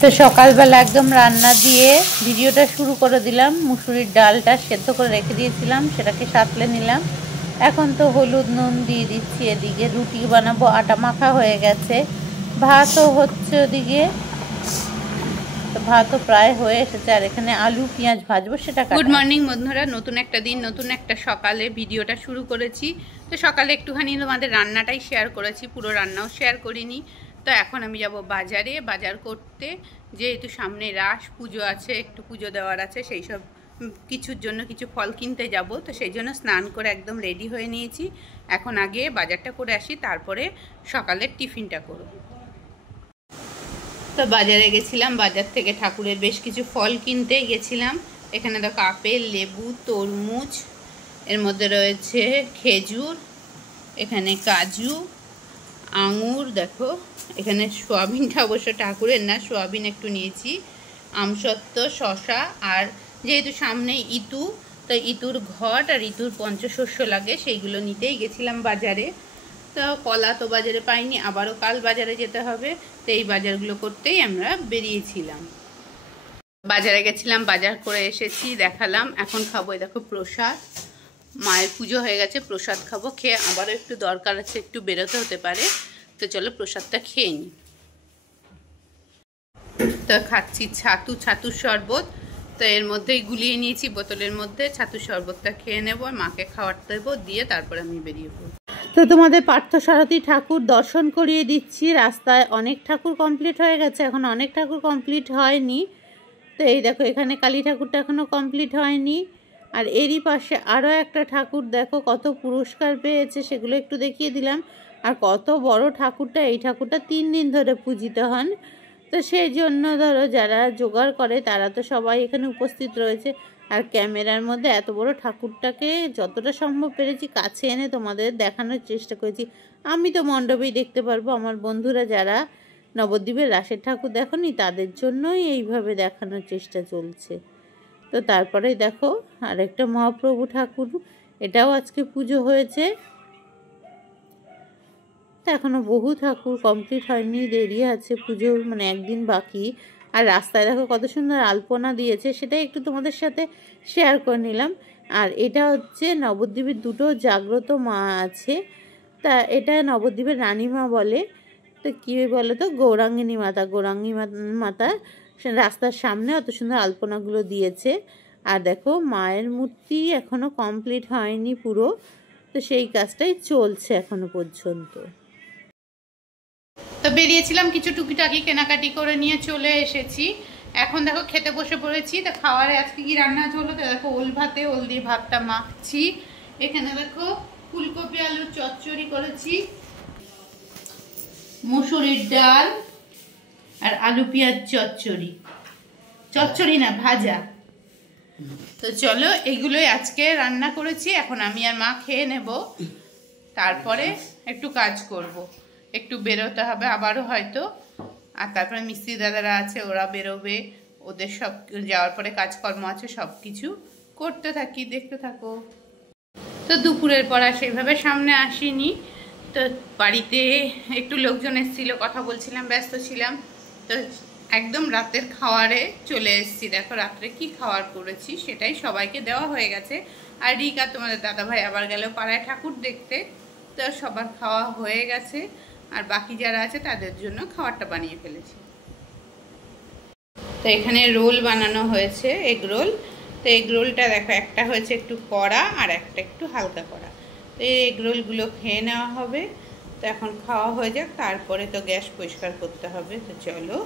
তো সকালবেলা একদম রান্না দিয়ে ভিডিওটা শুরু করে দিলাম। মুসুরির ডালটা সেদ্ধ করে রেখে দিয়েছিলাম, সেটাকে সাঁতলে নিলাম। এখন তো হলুদ নুন দিয়ে দিচ্ছি। এদিকে রুটি বানাবো, আটা মাখা হয়ে গেছে, ভাতও হচ্ছে ওদিকে। তো ভাতও প্রায় হয়ে এসেছে, আর এখানে আলু পেঁয়াজ ভাজবো সেটা। গুড মর্নিং বন্ধুরা, নতুন একটা দিন, নতুন একটা সকালে ভিডিওটা শুরু করেছি। তো সকালে একটুখানি তোমাদের রান্নাটাই শেয়ার করেছি, পুরো রান্নাও শেয়ার করিনি। তো এখন আমি যাব বাজারে, বাজার করতে, যেহেতু সামনে রাস পুজো আছে, একটু পুজো দেওয়ার আছে, সেই সব কিছুর জন্য কিছু ফল কিনতে যাব। তো সেই জন্য স্নান করে একদম রেডি হয়ে নিয়েছি। এখন আগে বাজারটা করে আসি, তারপরে সকালের টিফিনটা করব। তো বাজারে গেছিলাম, বাজার থেকে ঠাকুরের বেশ কিছু ফল কিনতে গেছিলাম। এখানে দেখো আপেল, লেবু, তরমুজ, এর মধ্যে রয়েছে খেজুর, এখানে কাজু, আঙুর, দেখো এখানে সোয়াবিনটা অবশ্য ঠাকুরের না, সোয়াবিন একটু নিয়েছি, আমসত্ত্ব, শশা, আর যেহেতু সামনে ইতু, তো ইতুর ঘট আর ইতুর পঞ্চশস্য লাগে, সেইগুলো নিতেই গেছিলাম বাজারে। তো কলা তো বাজারে পাইনি, আবারও কাল বাজারে যেতে হবে। তো এই বাজারগুলো করতেই আমরা বেরিয়েছিলাম। বাজারে গেছিলাম, বাজার করে এসেছি, দেখালাম। এখন খাবো, দেখো প্রসাদ, মায়ের পুজো হয়ে গেছে, প্রসাদ খাবো। খেয়ে আবারও একটু দরকার আছে, একটু বেরোতে হতে পারে। তো চলো প্রসাদটা খেয়ে নিই। তো খাচ্ছি ছাতুর শরবত। তো এর মধ্যেই গুলিয়ে নিয়েছি বোতলের মধ্যে, ছাতুর শরবতটা খেয়ে নেবো, আর মাকে খাওয়ার দেবো, দিয়ে তারপরে আমি বেরিয়ে পড়ব। তো তোমাদের পার্থসারথী ঠাকুর দর্শন করিয়ে দিচ্ছি। রাস্তায় অনেক ঠাকুর কমপ্লিট হয়ে গেছে, এখন অনেক ঠাকুর কমপ্লিট হয়নি। তো এই দেখো এখানে কালী ঠাকুরটা এখনও কমপ্লিট হয়নি। আর এরই পাশে আরও একটা ঠাকুর, দেখো কত পুরস্কার পেয়েছে, সেগুলো একটু দেখিয়ে দিলাম। আর কত বড় ঠাকুরটা, এই ঠাকুরটা 3 দিন ধরে পূজিত হন। তো সেই জন্য ধরো যারা জোগাড় করে তারা তো সবাই এখানে উপস্থিত রয়েছে। আর ক্যামেরার মধ্যে এত বড় ঠাকুরটাকে যতটা সম্ভব পেরেছি কাছে এনে তোমাদের দেখানোর চেষ্টা করেছি। আমি তো মণ্ডপেই দেখতে পারবো, আমার বন্ধুরা যারা নবদ্বীপের রাসের ঠাকুর দেখোনি তাদের জন্যই এইভাবে দেখানোর চেষ্টা চলছে। তো তারপরে দেখো আরেকটা মহাপ্রভু ঠাকুর, এটাও আজকে পুজো হয়েছে। তো এখনও বহু ঠাকুর কমপ্লিট হয়নি, দেরি আছে, পুজো মানে একদিন বাকি। আর রাস্তায় দেখো কত সুন্দর আলপনা দিয়েছে, সেটাই একটু তোমাদের সাথে শেয়ার করে নিলাম। আর এটা হচ্ছে নবদ্বীপের দুটো জাগ্রত মা আছে, তা এটা নবদ্বীপের রানীমা বলে। তো কী বলে, তো গৌরাঙ্গিনী মাতা রাস্তার সামনে অত সুন্দর আলপনাগুলো দিয়েছে। আর দেখো মায়ের মূর্তি এখনও কমপ্লিট হয়নি পুরো, তো সেই কাজটাই চলছে এখনো পর্যন্ত। তো বেরিয়েছিলাম, কিছু টুকিটাকি কেনাকাটি করে নিয়ে চলে এসেছি। এখন দেখো খেতে বসে পড়েছি। তো খাওয়ারে আজকে কি রান্না হলো, তো দেখো ওল ভাতে ওল দিয়ে ভাতটা মাখছি। এখানে দেখো ফুলকপি আলুর চচ্চড়ি করেছি, মুসুরির ডাল, আর আলু পেঁয়াজ চচ্চড়ি না ভাজা। তো চলো এগুলোই আজকে রান্না করেছি। এখন আমি আর মা খেয়ে নেব, তারপরে একটু কাজ করব, একটু বেরোতে হবে আবারও হয়তো। আর তারপরে মিস্ত্রি দাদারা আছে, ওরা বেরোবে, ওদের সব যাওয়ার পরে কাজকর্ম আছে, সব কিছু করতে থাকি, দেখতে থাকো। তো দুপুরের পর আর সেইভাবে সামনে আসিনি। তো বাড়িতে একটু লোকজন এসেছিলো, কথা বলছিলাম, ব্যস্ত ছিলাম। তো একদম রাতের খাওয়ারে চলে এসেছি। দেখো রাত্রে কি খাওয়ার করেছি সেটাই সবাইকে দেওয়া হয়ে গেছে। আর রিকা তোমাদের দাদাভাই আবার গেল পাড়ায় ঠাকুর দেখতে। তো সবার খাওয়া হয়ে গেছে, আর বাকি যারা আছে তাদের জন্য খাবারটা বানিয়ে ফেলেছি। তো এখানে রোল বানানো হয়েছে, এগ রোল। তো এগ রোলটা দেখো একটা হয়েছে একটু কড়া, আর একটা একটু হালকা কড়া। তো এই এগ রোলগুলো খেয়ে নেওয়া হবে। তো এখন খাওয়া হয়ে যাক, তারপরে তো গ্যাস পরিষ্কার করতে হবে। তো চলো।